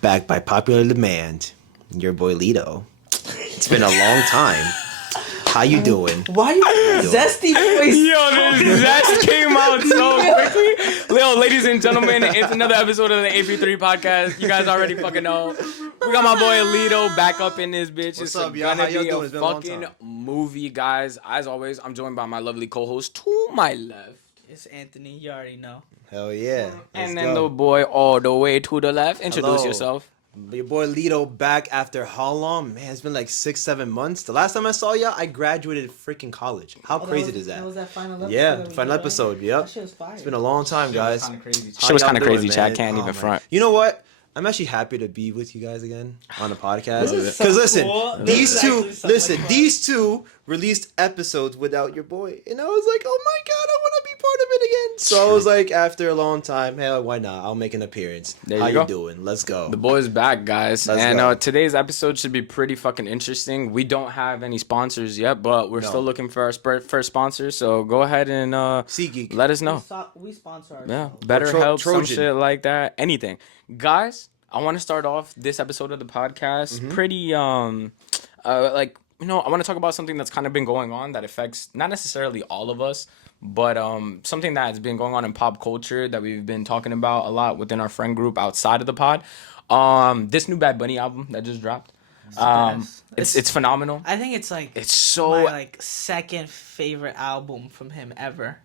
Back by popular demand. Your boy Lito. It's been a long time. How you doing? Why you zesty voice? Yo, this zest came out so quickly. Yo, ladies and gentlemen, it's another episode of the AP3 podcast. You guys already fucking know. We got my boy Lito back up in this bitch. What's It's up, y'all? gonna How y'all be doing? a It's been a long fucking time. movie, guys. As always, I'm joined by my lovely co-host to my left. It's Anthony. You already know. Hell yeah. And Let's then go. the boy all the way to the left. Introduce Hello. yourself. Your boy Lito back after how long? Man, it's been like 6-7 months. The last time I saw y'all, I graduated freaking college. How crazy is that? That was that final episode. Yeah, that we final did, right? episode. Yep. That shit was fire. It's been a long time, guys. Shit was How y'all kind of doing, crazy, Chad. man? Can't even man. front. You know what? I'm actually happy to be with you guys again on the podcast. This is Because so listen, cool. these This is two, actually so listen, much fun. these two released episodes without your boy, and I was like, oh my god, I want to be part of it again. So I was like, after a long time, hell, why not? I'll make an appearance. There How you you go. doing? Let's go. The boy's back, guys. Let's and go. Today's episode should be pretty fucking interesting. We don't have any sponsors yet, but we're No. still looking for our first sponsor. So go ahead and SeatGeek. let us know. We sponsor ourselves. Yeah, better Or help, some Trojan. shit like that. Anything. Guys, I want to start off this episode of the podcast Mm-hmm. pretty, I want to talk about something that's kind of been going on that affects not necessarily all of us, but something that's been going on in pop culture that we've been talking about a lot within our friend group outside of the pod. This new Bad Bunny album that just dropped. best. It's phenomenal. I think it's like It's so my like second favorite album from him ever.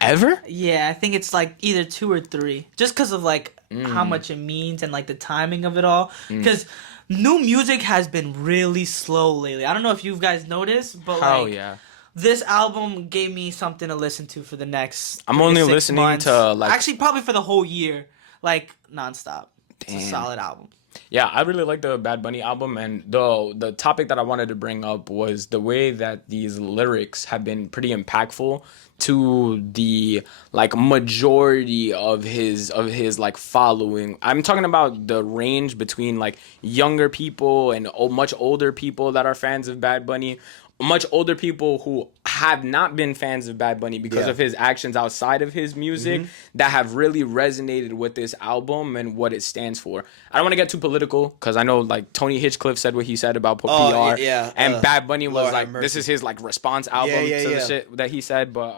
ever? Yeah, I think it's like either 2 or 3, just because of like Mm. how much it means and like the timing of it all. Because new music has been really slow lately. I don't know if you guys noticed, but Oh like yeah. this album gave me something to listen to for the next. I'm 3 to only 6 listening months. to, like- actually probably for the whole year, like nonstop. It's a Damn. solid album. Yeah, I really like the Bad Bunny album, and the topic that I wanted to bring up was the way that these lyrics have been pretty impactful to the like majority of his like following. I'm talking about the range between like younger people and much older people that are fans of Bad Bunny, much older people who have not been fans of Bad Bunny because Yeah. of his actions outside of his music that have really resonated with this album and what it stands for. I don't want to get too political because I know like Tony Hitchcliff said what he said about PR, Oh, yeah, and Bad Bunny was Lord have like, mercy. this is his like response album Yeah, to yeah. the shit that he said. But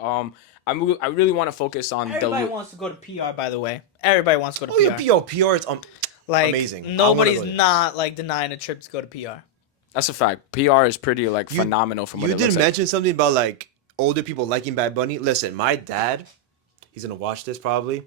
I really want to focus on Everybody the. wants to go to PR, by the way. Everybody wants to go to Oh, PR. yeah, PR is Like amazing. I wanna nobody's go there. not like denying a trip to go to PR. That's a fact. PR is pretty like phenomenal from what You it did looks mention something about like older people liking Bad Bunny. Listen, my dad, he's gonna watch this probably.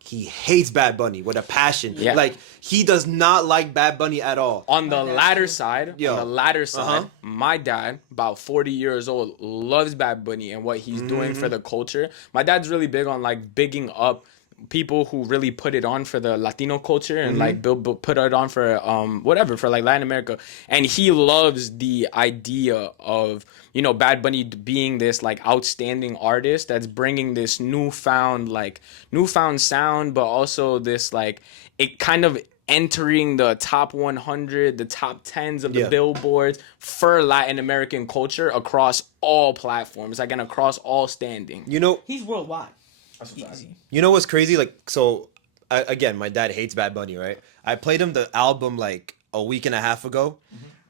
He hates Bad Bunny with a passion. Yeah. Like he does not like Bad Bunny at all. On the My dad latter too. side, Yo. on the latter side, Uh-huh. my dad, about 40 years old, loves Bad Bunny and what he's doing Mm-hmm. for the culture. My dad's really big on like bigging up people who really put it on for the Latino culture and like put it on for whatever, for like Latin America. And he loves the idea of, you know, Bad Bunny being this like outstanding artist that's bringing this newfound sound, but also this like it kind of entering the top 100, the top 10s of the Yeah. billboards for Latin American culture across all platforms, like and across all standing. You know, He's worldwide. Easy. you know what's crazy? Like, so again, my dad hates Bad Bunny, right? I played him the album like a week and a half ago,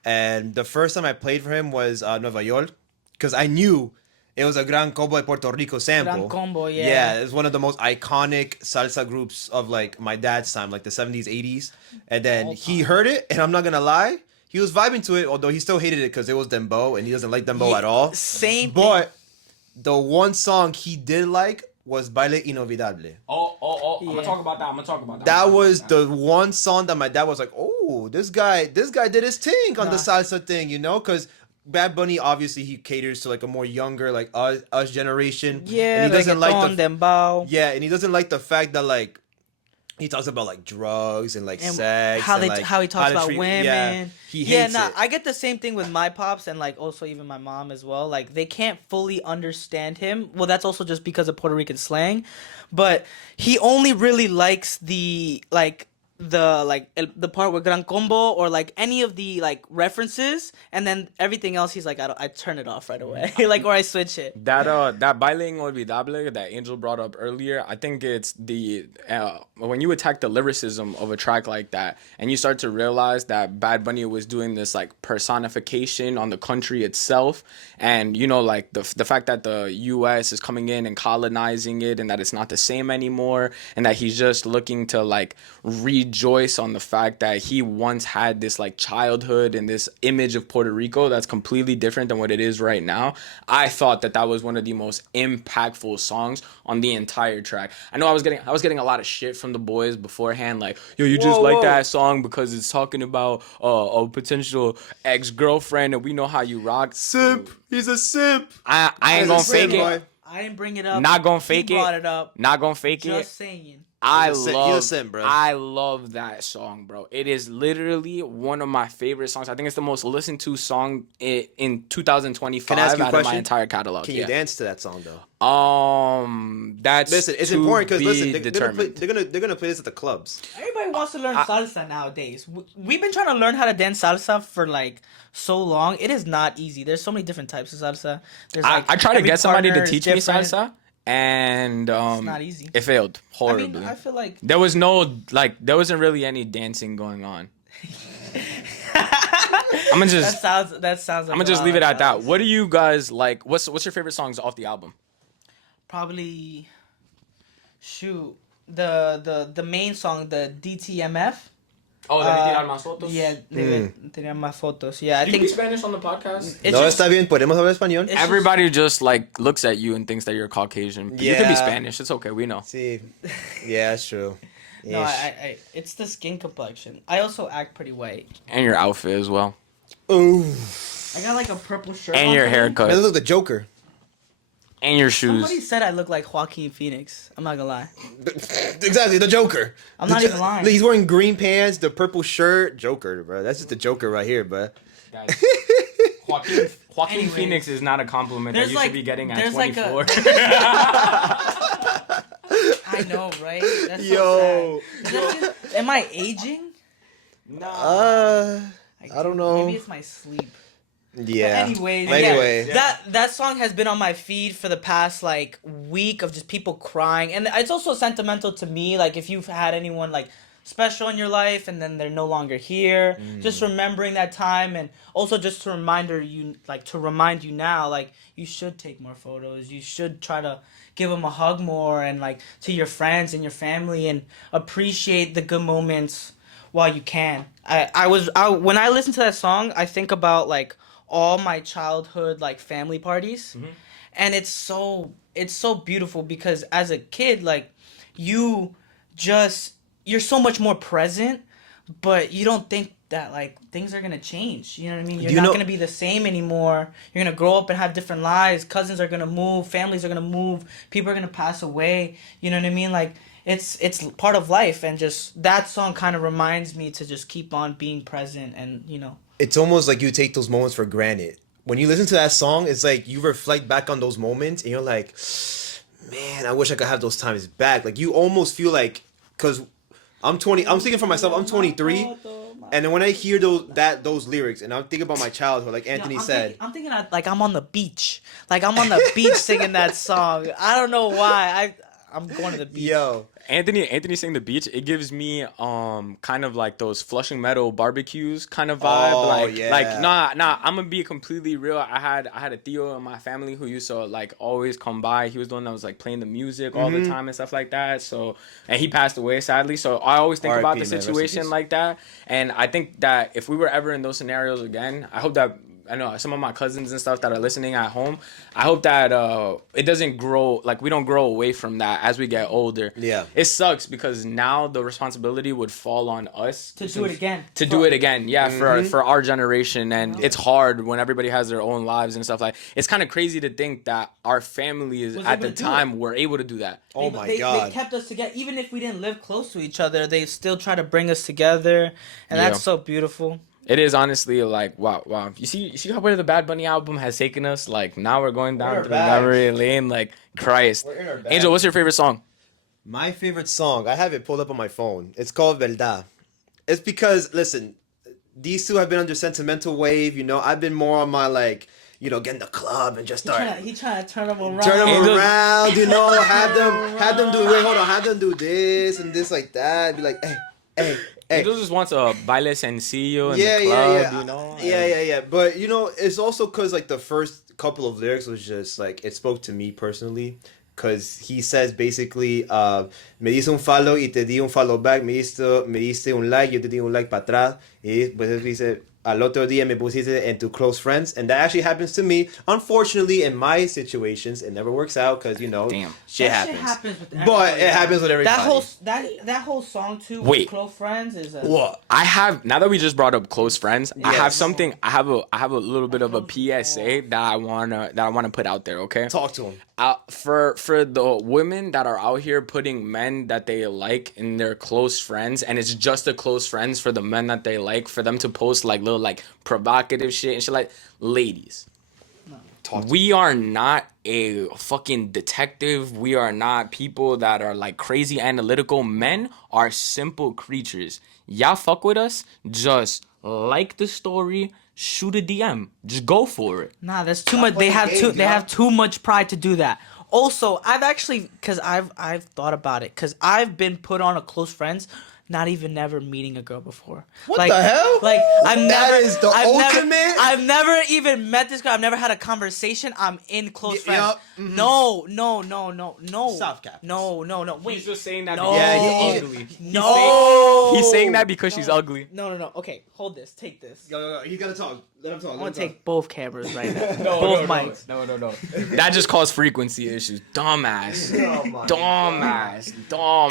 and the first time I played for him was Nueva York, because I knew it was a Gran Combo de Puerto Rico sample. Gran Combo, yeah. Yeah, it's one of the most iconic salsa groups of like my dad's time, like the 70s, 80s. And then he heard it, and I'm not gonna lie, he was vibing to it, although he still hated it because it was dembow, and he doesn't like dembow at all. Same thing. But the one song he did like was Baile Inolvidable. I'm gonna talk about that. That was the one song that my dad was like, "Oh, this guy did his thing on the Nah. salsa thing," you know, because Bad Bunny obviously he caters to like a more younger like us generation. Yeah, and he doesn't like the dembow. yeah, and he doesn't like the fact that like he talks about like drugs and like And sex how and, they like, how he talks to about treat- women. Yeah, he hates it. I get the same thing with my pops and like also even my mom as well. Like they can't fully understand him. Well, that's also just because of Puerto Rican slang, but he only really likes the like the part with Gran Combo or like any of the like references, and then everything else he's like I turn it off right away, like or I switch it. That baile inolvidable that Angel brought up earlier, I think it's the when you attack the lyricism of a track like that, and you start to realize that Bad Bunny was doing this like personification on the country itself, and you know like the fact that the U.S. is coming in and colonizing it, and that it's not the same anymore, and that he's just looking to like rejoice on the fact that he once had this like childhood and this image of Puerto Rico that's completely different than what it is right now. I thought that was one of the most impactful songs on the entire track. I know I was getting a lot of shit from the boys beforehand, like, yo, you just like that song because it's talking about a potential ex-girlfriend and we know how you rock. Simp. He's a simp. I ain't gonna fake it. Boy. I didn't bring it up. Not gonna fake he it. Brought it up. Not gonna fake it. Just saying. He's a simp, bro. I love that song, bro. It is literally one of my favorite songs. I think it's the most listened to song in 2025 Can I ask you a out of my question? entire catalog. Can you dance to that song though? That's Listen, it's to important because be listen, determined. they're gonna play this at the clubs. Everybody wants to learn salsa nowadays. We've been trying to learn how to dance salsa for like so long. It is not easy. There's so many different types of salsa. There's like I tried to every get somebody to partner is teach me different. salsa, and It's not easy. it failed I horribly. mean, I feel like there wasn't really any dancing going on. I'm gonna just that sounds. Like I'm gonna just leave it at that. What do you guys like? What's your favorite songs off the album? Probably, shoot, the main song, the DTMF. Oh, Tirar Más Fotos? Yeah, Tirar Más Fotos. Yeah, I Do you think speak Spanish on the podcast? it's No, just, está bien. Podemos hablar español. it's Everybody just like looks at you and thinks that you're Caucasian. But you could be Yeah. Spanish. It's okay. We know. See, yeah, that's true. No, Ish. I it's the skin complexion. I also act pretty white. And your outfit as well. Ooh, I got like a purple shirt. And on your today. haircut. man, look the Joker. And your shoes. Somebody said I look like Joaquin Phoenix. I'm not gonna lie. Exactly, the Joker. I'm not even lying. He's wearing green pants, the purple shirt. Joker, bro. That's just the Joker right here, bro. Joaquin Anyways, Phoenix is not a compliment that there's you like- should be getting at there's like 24. I know, right? That's Yo. So sad. Is that just- am I aging? I don't know. Maybe it's my sleep. Yeah. But anyways, Anyway. yeah, that song has been on my feed for the past like week of just people crying, and it's also sentimental to me. Like if you've had anyone like special in your life and then they're no longer here, just remembering that time, and also just to remind you now, like you should take more photos. You should try to give them a hug more, and like to your friends and your family, and appreciate the good moments while you can. When I listen to that song, I think about like all my childhood like family parties, and it's so beautiful because as a kid, like you're so much more present, but you don't think that like things are gonna change. You know what I mean? You're not gonna be the same anymore. You're gonna grow up and have different lives. Cousins are gonna move. Families are gonna move. People are gonna pass away. You know what I mean? Like it's part of life, and just that song kind of reminds me to just keep on being present, and you know. It's almost like you take those moments for granted. When you listen to that song, it's like you reflect back on those moments and you're like, man, I wish I could have those times back. Like you almost feel like, because I'm thinking for myself, I'm 23. And then when I hear those lyrics and I'm thinking about my childhood, like Anthony said. I'm thinking like I'm on the beach. Like I'm on the beach singing that song. I don't know why. I'm going to the beach. Yo. Anthony saying the beach, it gives me kind of like those Flushing Meadow barbecues kind of vibe. Oh, like yeah. like nah, I'm gonna be completely real. I had a Theo in my family who used to like always come by. He was the one that was like playing the music all the time and stuff like that. So, and he passed away sadly. So I always think about the RIP, man. Rest in situation peace. like that. And I think that if we were ever in those scenarios again, I hope that I know some of my cousins and stuff that are listening at home. I hope that it doesn't grow, like we don't grow away from that as we get older. Yeah. It sucks because now the responsibility would fall on us To do it again. To do it again, yeah, for our generation, and it's hard when everybody has their own lives and stuff like. It's kind of crazy to think that our family is Was at able the to do time were able to do that. Oh They- my they God. kept us together. Even if we didn't live close to each other, they still try to bring us together, and Yeah. that's so beautiful. It is honestly like wow. You see how where the Bad Bunny album has taken us. Like now we're going down We're through back. memory lane. Like Christ, We're in our bag. Angel, what's your favorite song? My favorite song, I have it pulled up on my phone. It's called Verdad. It's because listen, these two have been under sentimental wave. You know, I've been more on my like, you know, get in the club and just start. He trying to turn them around. Turn them Angels- around, you know, have them do, wait, hold on, have them do this and this like that. Be like, hey. Angel just wants a baile sencillo in Yeah, the club, yeah. you know? Yeah. But, you know, it's also because, like, the first couple of lyrics was just, like, it spoke to me personally. Because he says basically, me diste un follow y te di un follow back, me diste un like, yo te di un like para atrás. Y pues dice, al otro día me pusiste into close friends. And that actually happens to me. Unfortunately, in my situations, it never works out because, you know, Damn. shit That happens. shit happens with But everybody. it happens with everybody. That whole song too. Wait. With Close Friends is a. What? I have, now that we just brought up close friends, I have Yes. something, I have a little bit of a PSA that I wanna put out there, okay? Talk to him. For the women that are out here putting men that they like in their close friends, and it's just the close friends for the men that they like, for them to post like little like provocative shit and shit, like, ladies, we are not a fucking detective. We are not people that are like crazy analytical. Men are simple creatures. Y'all fuck with us, just like the story, shoot a DM, just go for it. Nah, there's too much. They have too much pride to do that. Also, I've thought about it because I've been put on a close friends, not even never meeting a girl before. What the hell? Like That is the ultimate? I've never even met this girl. I've never had a conversation. I'm in close friends. yup, mhm. No. Stop capping. No. Wait. He's just saying that No. because Yeah, she's ugly. No. He's saying that because she's ugly. No. Okay, hold this. Take this. Yo, he's gonna talk. Let him talk. I want to take both cameras right now. No, both no, mics. No. That just caused frequency issues. Dumbass. Oh my Dumbass.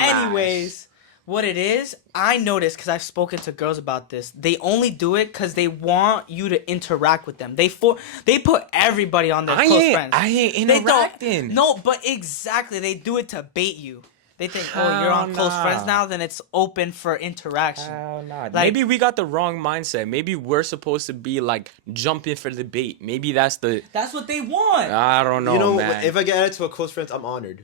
Anyways, what it is, I noticed because I've spoken to girls about this. They only do it because they want you to interact with them. They put everybody on their close friends. I ain't They don't- interacting. No, but exactly, they do it to bait you. They think, oh, you're on Hell close nah. friends now, then it's open for interaction. Like, Like- maybe we got the wrong mindset. Maybe we're supposed to be like jumping for the bait. Maybe that's the. That's what they want. I don't know, You know, man. if I get added to a close friends, I'm honored.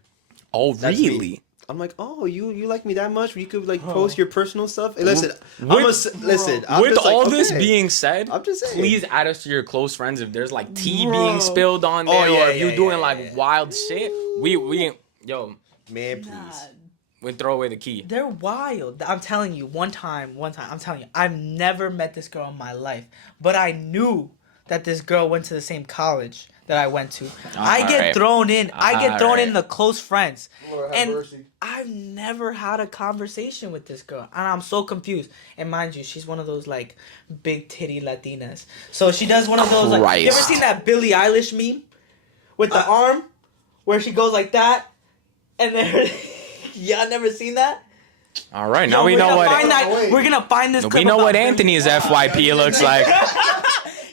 Oh, That's me. really? I'm like, oh, you like me that much? You could like post your personal stuff. Hey, listen, With- listen. I'm With just like, all this okay. being said, I'm just saying. please add us to your close friends. If there's like tea Bro. being spilled on Oh, there, yeah, or if you're yeah, doing yeah, like yeah. wild shit, we yo, man, please. Nah, we throw away the key. they're wild. I'm telling you, one time, I'm telling you, I've never met this girl in my life, but I knew that this girl went to the same college that I went to. I get Alright. thrown in. I get thrown in Alright. the close friends. Lord have And mercy. I've never had a conversation with this girl. And I'm so confused. And mind you, she's one of those like big titty Latinas. So she does one of those like, you ever Christ. seen that Billie Eilish meme? With the arm? Where she goes like that? And then y'all never seen that? All right, now Yo, we know what. We're gonna find this clip We know about what Billie- Anthony's FYP looks like.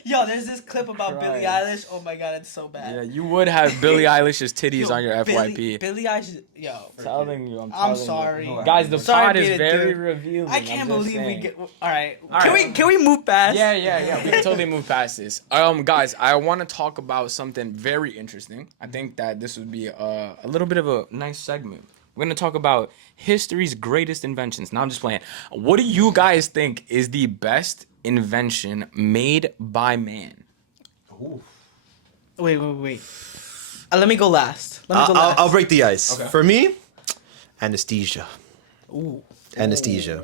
Yo, there's this clip about Billie Eilish. Oh my god, it's so bad. Yeah, you would have Billie Eilish's titties Yo, on your FYP. Billie Eilish. Yo. Telling you, I'm I'm telling sorry. you. Guys, the Sorry pod to is be a very dude. revealing. I can't I'm just believe we saying. get. All right. All right. Can we move past? Yeah. We can totally move past this. Guys, I want to talk about something very interesting. I think that this would be a little bit of a nice segment. We're gonna talk about history's greatest inventions. Now I'm just playing. What do you guys think is the best invention made by man? Wait. Let me go last. I'll break the ice. Okay. For me, anesthesia. Ooh. Anesthesia.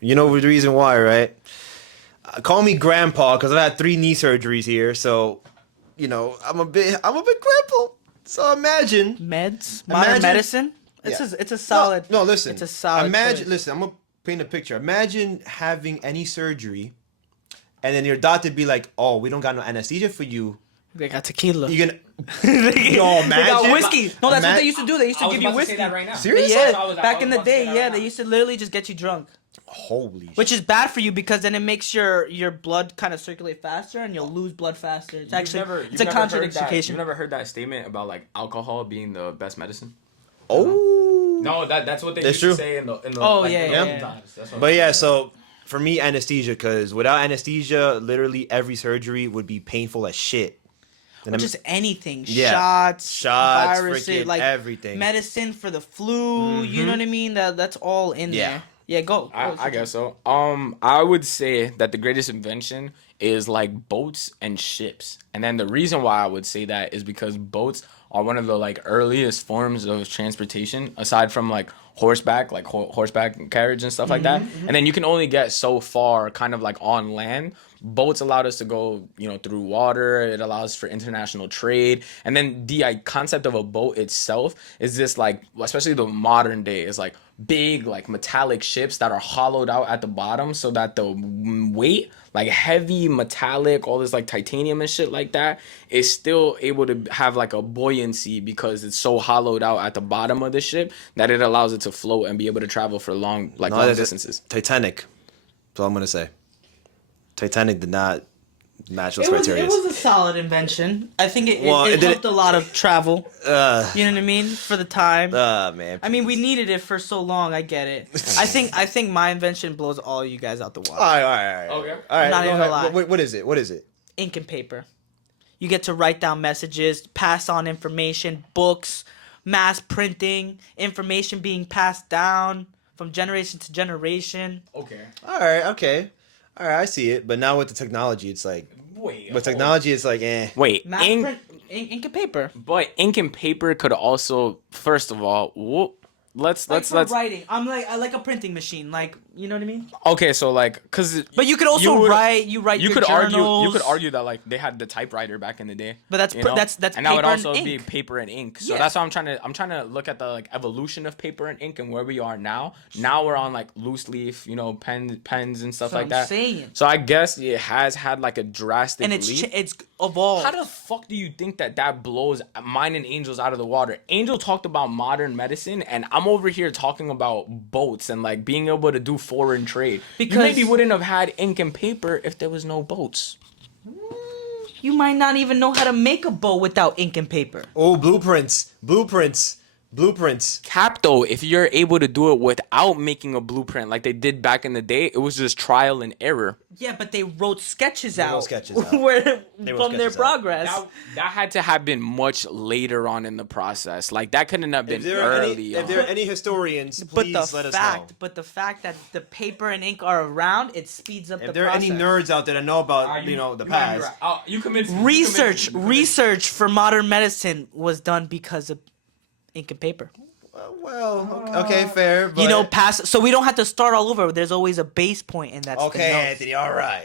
You know the reason why, right? Call me grandpa because I've had 3 knee surgeries here, so you know I'm a bit crippled. So imagine Meds. Modern Imagine- medicine. Yeah. It's a solid. No, listen. It's a solid. Imagine. choice. Listen, I'm gonna paint a picture. Imagine having any surgery, and then your doctor be like, "Oh, we don't got no anesthesia for you. They got tequila. You're gonna." They got imagine- whiskey. No, that's what Ima- they used to do. They used to give you whiskey. now. Seriously? Yeah, back in the day, yeah, they used to literally just get you drunk, Holy. which is bad for you because then it makes your blood kind of circulate faster and you'll lose blood faster. It's actually it's a contraindication. You've never heard that statement about like alcohol being the best medicine? Oh. No, that's what they That's used true. to say in the Oh, like, yeah, the yeah, olden yeah. times. That's what But I'm yeah, saying. so for me, anesthesia, because without anesthesia, literally every surgery would be painful as shit. And Or I'm- just anything, Yeah. shots, Shots, viruses, freaking like everything. medicine for the flu. You know what I mean? That's all in Yeah. there. Yeah, go. I guess so. I would say that the greatest invention is like boats and ships. And then the reason why I would say that is because boats are one of the like earliest forms of transportation aside from like horseback, like horseback carriage and stuff like that. And then you can only get so far kind of like on land. Boats allowed us to go, through water. It allows for international trade. And then the concept of a boat itself is this like, especially the modern day, is like big like metallic ships that are hollowed out at the bottom so that the weight, like heavy metallic, all this like titanium and shit like that, is still able to have like a buoyancy because it's so hollowed out at the bottom of the ship that it allows it to float and be able to travel for long distances. Titanic. That's all I'm gonna say. Titanic did not match those It criteria. was a solid invention. I think it helped a lot of travel. You know what I mean? For the time. Man. I mean, we needed it for so long. I get it. I think my invention blows all you guys out the water. All right. Okay. All right. I'm not even gonna lie. What is it? What is it? Ink and paper. You get to write down messages, pass on information, books, mass printing, information being passed down from generation to generation. Okay. All right. Okay. All right. I see it. But now with the technology, it's like. Wait. With technology, it's like Wait. Mass print, ink and paper. But ink and paper could also, first of all, let's writing. I like a printing machine. Like, you know what I mean? Okay, so like, cause But you could also write. You you your could journals. you could argue that like they had the typewriter back in the day. But that's you know? that's and that would paper and also be ink. paper and ink. So Yeah. that's why I'm trying to look at the like evolution of paper and ink and where we are now. Now we're on like loose leaf, pens and stuff That's like what that. I'm saying. So I guess it has had like a drastic And it's leap. it's evolved. How the fuck do you think that blows mine and Angel's out of the water? Angel talked about modern medicine, and I'm over here talking about boats and like being able to do foreign trade. Because- you maybe wouldn't have had ink and paper if there was no boats. You might not even know how to make a bow without ink and paper. Oh, blueprints. Cap though, if you're able to do it without making a blueprint like they did back in the day, it was just trial and error. Yeah, but they wrote sketches out. wrote sketches out. where They wrote from their sketches out. progress. That had to have been much later on in the process. Like that couldn't have been early. If there are any historians, But please let us know. But the fact that the paper and ink are around, it speeds up If the there are process. any nerds out there that know about the past, You convinced me. Research for modern medicine was done because of ink and paper. well, okay, fair. But So we don't have to start all over. There's always a base point, and that's the okay, notes. Anthony. All right.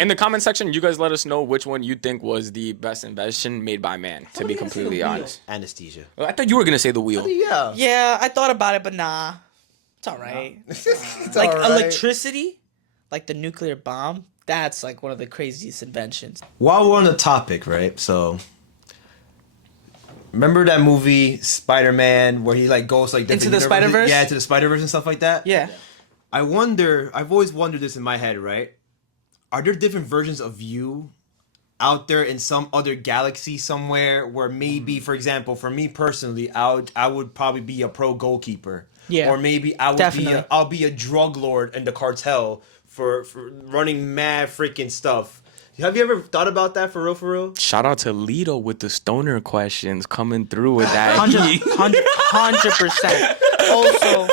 In the comment section, you guys let us know which one you think was the best invention made by man. To be completely honest, Anesthesia. I thought you were gonna say the wheel. Yeah. Yeah, I thought about it, but nah, it's all right. It's Like all right. electricity, like the nuclear bomb. That's like one of the craziest inventions. While we're on the topic, right? So, remember that movie Spider-Man where he like goes like Into different the universes? Spider-Verse? Yeah, into the Spider-Verse and stuff like that. Yeah. I've always wondered this in my head, right? Are there different versions of you out there in some other galaxy somewhere where maybe, for example, for me personally, I would probably be a pro goalkeeper. Yeah. Or maybe I would Definitely. I'll be a drug lord in the cartel for running mad freaking stuff. Have you ever thought about that for real? Shout out to Lito with the stoner questions coming through with that. 100%. Also,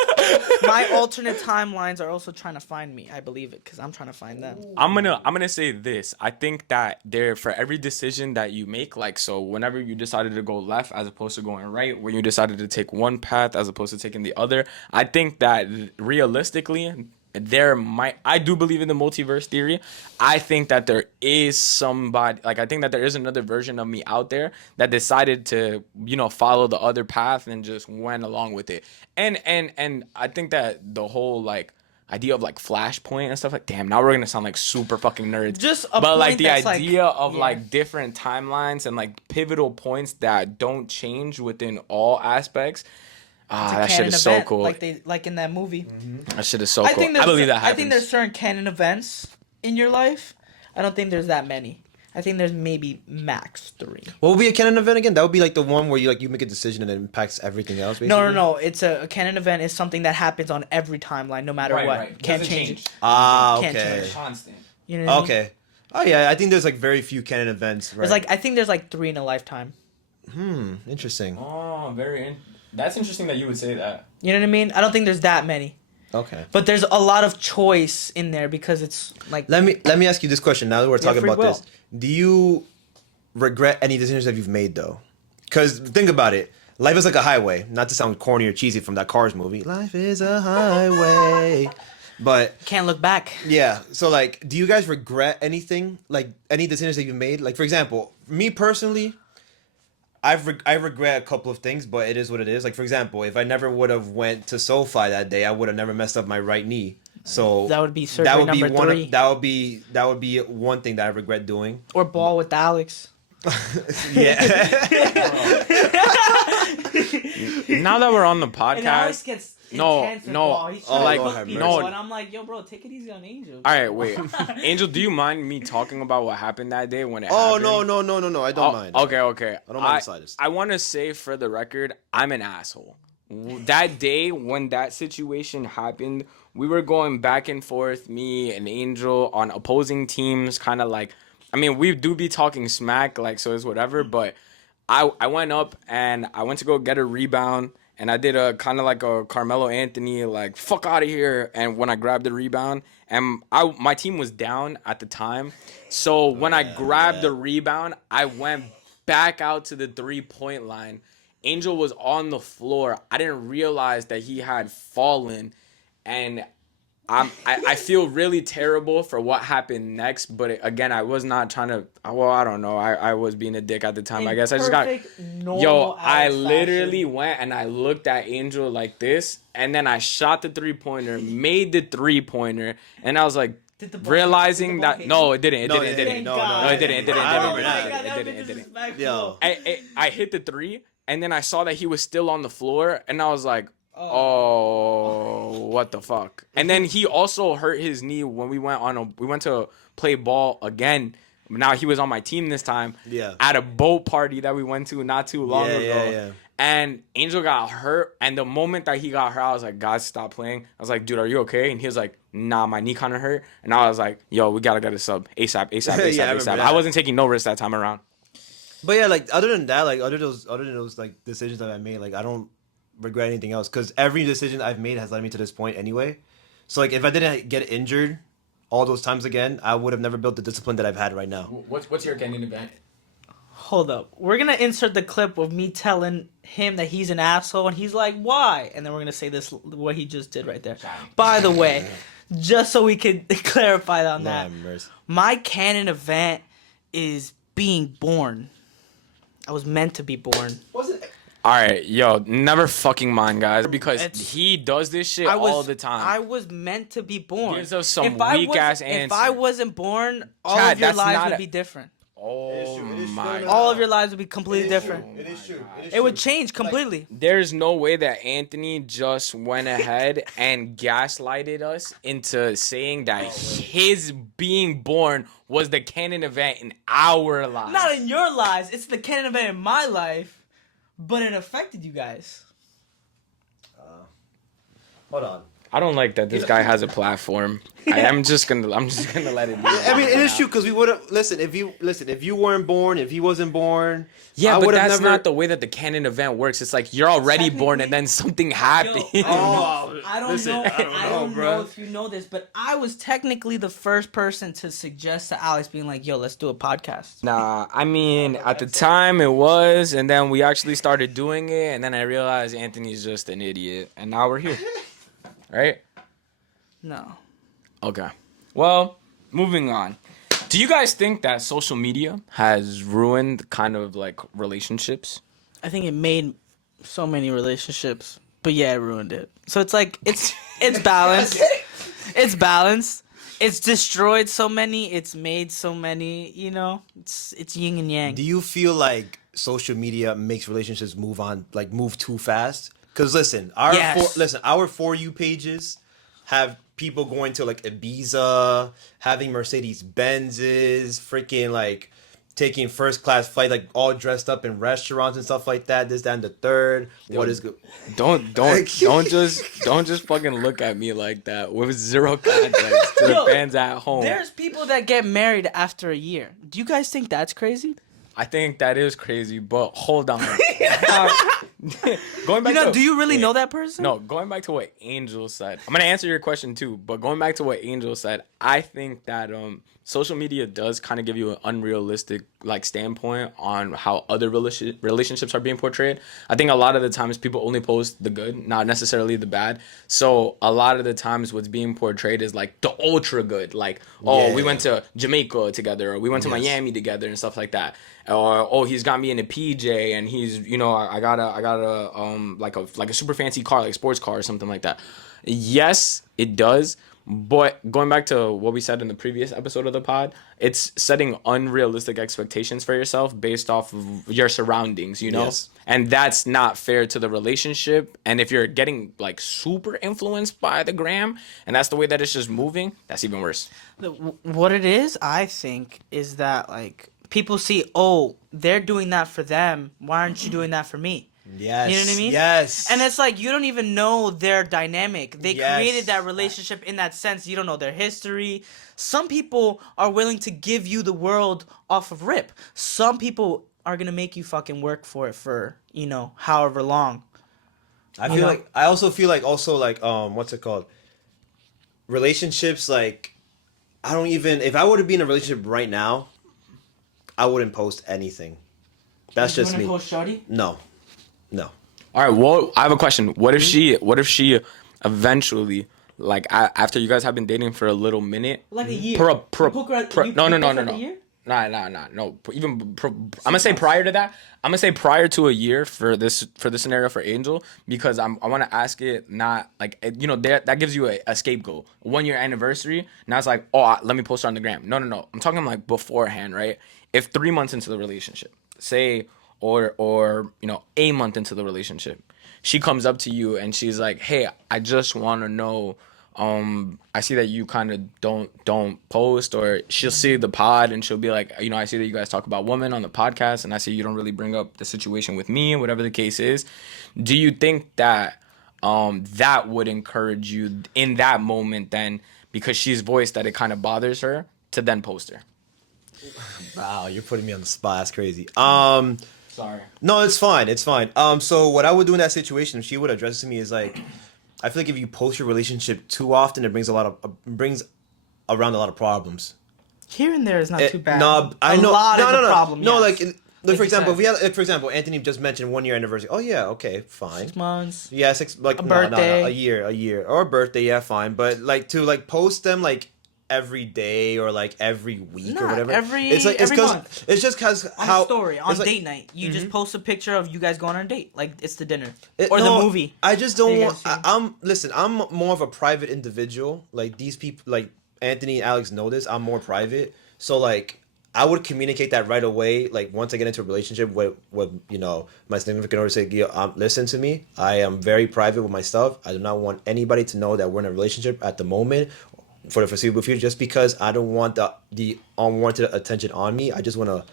my alternate timelines are also trying to find me. I believe it because I'm trying to find them. I'm gonna say this. I think that for every decision that you make, like so whenever you decided to go left as opposed to going right, when you decided to take one path as opposed to taking the other, I think that realistically I do believe in the multiverse theory. I think that there is somebody, like I think that there is another version of me out there that decided to, follow the other path and just went along with it. And I think that the whole like idea of like flashpoint and stuff like, damn, now we're gonna sound like super fucking nerds. But like the idea of like different timelines and like pivotal points that don't change within all aspects. That shit is so cool. Like in that movie. That shit is so cool. I believe that happens. I think there's certain canon events in your life. I don't think there's that many. I think there's maybe max 3. What would be a canon event again? That would be like the one where you make a decision and it impacts everything else. Basically? No. It's a canon event is something that happens on every timeline, no matter what. Right. Can't Doesn't change change. it. Okay. Can't change. Constant. You know what I mean? Okay. Oh yeah, I think there's like very few canon events. Right? There's I think there's 3 in a lifetime. Interesting. Oh, that's interesting that you would say that. You know what I mean? I don't think there's that many. Okay. But there's a lot of choice in there because it's like Let me ask you this question now that we're talking free about will. this. Do you regret any decisions that you've made though? Because think about it. Life is like a highway. Not to sound corny or cheesy from that Cars movie. Life is a highway. But can't look back. yeah, so like, do you guys regret anything? Like any decisions that you've made? Like for example, me personally, I regret a couple of things, but it is what it is. Like for example, if I never would have went to SoFi that day, I would have never messed up my right knee. So That would be surgery number one. 3. That would be one thing that I regret doing. Or ball with Alex. Yeah. Now that we're on the And Alex podcast, gets No, intense with no. ball. He's Oh, trying to Lord cook have people, mercy. and I'm like, yo, bro, take it easy on Angel. all right, wait, Angel, do you mind me talking about what happened that day when it Oh happened? no! I don't mind. Okay, okay. I don't mind the slightest. I want to say for the record, I'm an asshole. That day when that situation happened, we were going back and forth, me and Angel, on opposing teams, kind of like, I mean, we do be talking smack, like, so it's whatever, but I went up and I went to go get a rebound, and I did a kind of like a Carmelo Anthony, like, fuck out of here, and when I grabbed the rebound, and my team was down at the time, so when I grabbed the rebound, I went back out to the 3-point line. Angel was on the floor. I didn't realize that he had fallen, and I feel really terrible for what happened next. But again, I was not trying to. Well, I don't know. I was being a dick at the time. I guess I just got. Yo, I literally went and I looked at Angel like this, and then I shot the 3-pointer, made the 3-pointer, and I was like, Did the ball- realizing did the ball that hit no, you? it didn't. It No, didn't. it It didn't. didn't. No, No, it didn't. It didn't. I remember It that. didn't. that It would didn't. be It didn't. disrespectful. Yo. I hit the 3, and then I saw that he was still on the floor, and I was like, oh, what the fuck? And then he also hurt his knee when we went to play ball again. Now he was on my team this time. Yeah. At a boat party that we went to not too long Yeah, ago. yeah. And Angel got hurt, and the moment that he got hurt, I was like, guys, stop playing. I was like, dude, are you okay? And he was like, nah, my knee kind of hurt. And I was like, yo, we gotta get a sub ASAP, ASAP, ASAP, Yeah, I remember ASAP. that. I wasn't taking no risks that time around. But yeah, like other than that, like other than those like decisions that I made, like I don't regret anything else because every decision I've made has led me to this point anyway. So like if I didn't get injured all those times again, I would have never built the discipline that I've had right now. What's your Kenyan event? Hold up. We're gonna insert the clip of me telling him that he's an asshole, and he's like, "Why?" And then we're gonna say this what he just did right there. By the way, just so we can clarify on that, Lord have mercy. my canon event is being born. I was meant to be born. All right, yo, never fucking mind, guys, because It's- he does this shit I was all the time. I was meant to be born. Gives us some If I weak-ass If I answer. wasn't born, all Chad, of your that's lives not would a- be different. oh my All of your lives would be completely different. It is true. It would change completely. There's no way that Anthony just went ahead and gaslighted us into saying that his being born was the canon event in our lives. Not in your lives. It's the canon event in my life, but it affected you guys. Hold on. I don't like that this guy has a platform. I'm just gonna let it be. I mean, it is true because we would have if you weren't born, if he wasn't born, Yeah, I but would've that's never- not the way that the canon event works. It's like you're already born and then something happened. I don't listen, know. I don't know, know if you know this, but I was technically the first person to suggest to Alex being like, "Yo, let's do a podcast." Nah, I mean, at the time it was, and then we actually started doing it, and then I realized Anthony's just an idiot, and now we're here. Right? No. Okay. Well, moving on. Do you guys think that social media has ruined kind of like relationships? I think it made so many relationships, but yeah, it ruined it. So it's like it's balanced. It's balanced. It's destroyed so many. It's made so many. You know, it's yin and yang. Do you feel like social media makes relationships move too fast? Because listen, our For You pages have people going to like Ibiza, having Mercedes Benzes, freaking like taking first class flight, like all dressed up in restaurants and stuff like that. This, that, and the third. What is good? Don't just fucking look at me like that with zero context to the Yo, fans at home. There's people that get married after a year. Do you guys think that's crazy? I think that is crazy, but hold on. Going back to do you really know that person? No, going back to what Angel said. I'm gonna answer your question too, but going back to what Angel said, I think that social media does kind of give you an unrealistic like standpoint on how other relationships are being portrayed. I think a lot of the times people only post the good, not necessarily the bad. So a lot of the times what's being portrayed is like the ultra good, like oh we Yeah. went to Jamaica together, or we went to Yes. Miami together and stuff like that, or oh he's got me in a PJ and he's I got a like a super fancy car, like sports car or something like that. Yes, it does. But going back to what we said in the previous episode of the pod, it's setting unrealistic expectations for yourself based off of your surroundings, Yes. And that's not fair to the relationship. And if you're getting like super influenced by the gram and that's the way that it's just moving, that's even worse. What it is, I think, is that like people see, oh, they're doing that for them. Why aren't you doing that for me? Yes. You know what I mean? Yes. And it's like you don't even know their dynamic. They Yes. created that relationship in that sense. You don't know their history. Some people are willing to give you the world off of rip. Some people are gonna make you fucking work for it for, however long. I also feel like what's it called? Relationships, like I don't even, if I were to be in a relationship right now, I wouldn't post anything. That's just me. Post shawty? No. No. All right. Well, I have a question. What if she eventually, like, after you guys have been dating for a little minute, Like a year. no. You post like a year? No. I'm gonna say prior to that. I'm gonna say prior to a year for this scenario for Angel, because I want to ask it not like that gives you a scapegoat. 1 year anniversary. Now it's like, oh, let me post her on the gram. No. I'm talking like beforehand, right? If 3 months into the relationship, say, or a month into the relationship, she comes up to you and she's like, hey, I just want to know, I see that you kind of don't post, or she'll see the pod and she'll be like, I see that you guys talk about women on the podcast and I see you don't really bring up the situation with me, whatever the case is. Do you think that that would encourage you in that moment then, because she's voiced that it kind of bothers her, to then post her? Wow, you're putting me on the spot. That's crazy. Sorry. No, it's fine. It's fine. So what I would do in that situation, if she would address it to me, is like, I feel like if you post your relationship too often, it brings around a lot of problems. Here and there is not too bad. No, I know. A lot no, is no, a no. problem. No, yes. like for you example, said. for example, Anthony just mentioned 1 year anniversary. Oh yeah, okay, fine. 6 months. Yeah, A birthday. a year, or a birthday. Yeah, fine. But like to like post them like every day or like every week or whatever. It's every month. It's just because On how story on like, date night, you just post a picture of you guys going on a date, like it's the dinner It- or no, the movie. I just don't You want. guys see? I'm more of a private individual. Like these people, like Anthony and Alex know this. I'm more private, so like I would communicate that right away. Like once I get into a relationship with my significant other, say, listen to me. I am very private with my stuff. I do not want anybody to know that we're in a relationship at the moment, for the foreseeable future, just because I don't want the unwanted attention on me. I just want to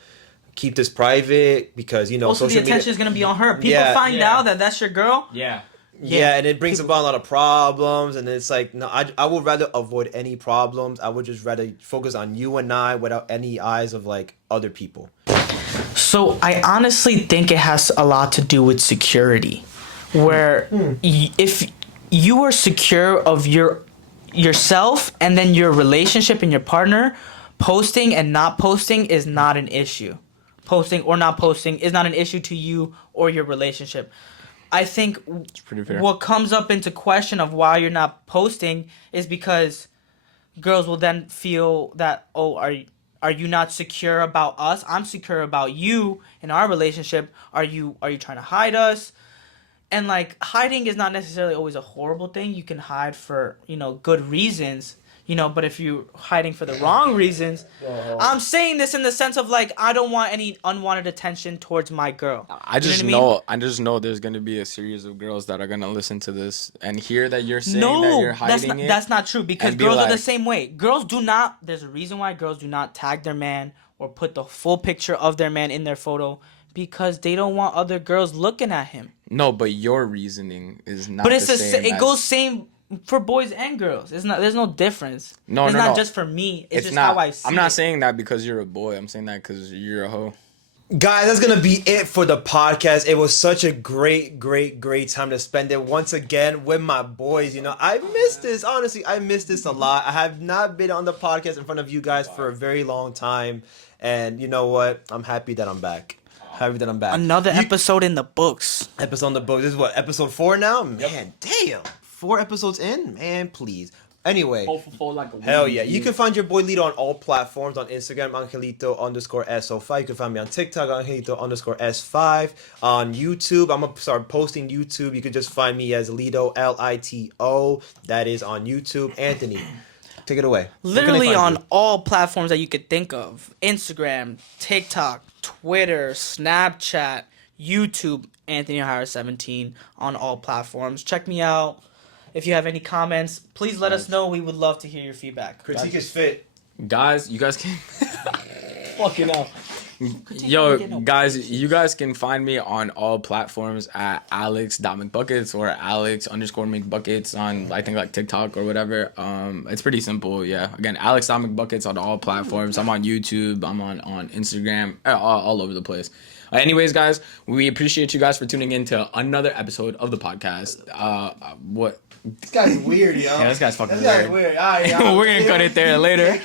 keep this private because Also, the social attention media. is gonna be on her. People Yeah. find Yeah. out that that's your girl. Yeah. Yeah, and it brings about a lot of problems, and it's like, no, I would rather avoid any problems. I would just rather focus on you and I without any eyes of like other people. So I honestly think it has a lot to do with security, where if you are secure of yourself and then your relationship and your partner, posting and not posting is not an issue. Posting or not posting is not an issue to you or your relationship. I think pretty fair. what comes up into question of why you're not posting is because girls will then feel that, oh, are you not secure about us? I'm secure about you in our relationship. Are you trying to hide us? And like hiding is not necessarily always a horrible thing. You can hide for, good reasons, but if you're hiding for the wrong reasons, I'm saying this in the sense of like I don't want any unwanted attention towards my girl. I just You know what I mean? know there's gonna be a series of girls that are gonna listen to this and hear that you're saying that you're hiding it. That's not true, because and be girls are the like- same way. Girls do not. There's a reason why girls do not tag their man or put the full picture of their man in their photo, because they don't want other girls looking at him. No, but your reasoning is not. But it's the the same. it as- goes same for boys and girls. It's not. There's no difference. No, it's no, not no. just for me. It's just not. how I see I'm not it. saying that because you're a boy. I'm saying that because you're a hoe. Guys, that's gonna be it for the podcast. It was such a great time to spend it once again with my boys. You know, I missed this. Honestly, I missed this a lot. I have not been on the podcast in front of you guys for a very long time, and you know what? I'm happy that I'm back. Happy that I'm back. Another episode in the books. Episode on the book. This is what, episode 4 now? Man, damn. 4 episodes in? Man, please. Anyway. Hell yeah. You can find your boy Lito on all platforms. On Instagram, Angelito_SO5. You can find me on TikTok, Angelito_S5. On YouTube, I'm going to start posting YouTube. You can just find me as Lito, Lito. That is on YouTube. Anthony, take it away. Literally on all platforms that you could think of. Instagram, TikTok, Twitter, Snapchat, YouTube, Anthony O'Hara 17 on all platforms. Check me out. If you have any comments, please let us know. We would love to hear your feedback. Critique is fit. Guys, you guys can fucking up. Yo, guys, you guys can find me on all platforms at alex.mcbuckets or alex_mcbuckets on, I think, like TikTok or whatever. It's pretty simple, yeah. Again, alex.mcbuckets on all platforms. I'm on YouTube. I'm on Instagram, all over the place. Anyways, guys, we appreciate you guys for tuning in to another episode of the podcast. What? This guy's weird, yo. Yeah, this guy's fucking weird. We're gonna cut it there later.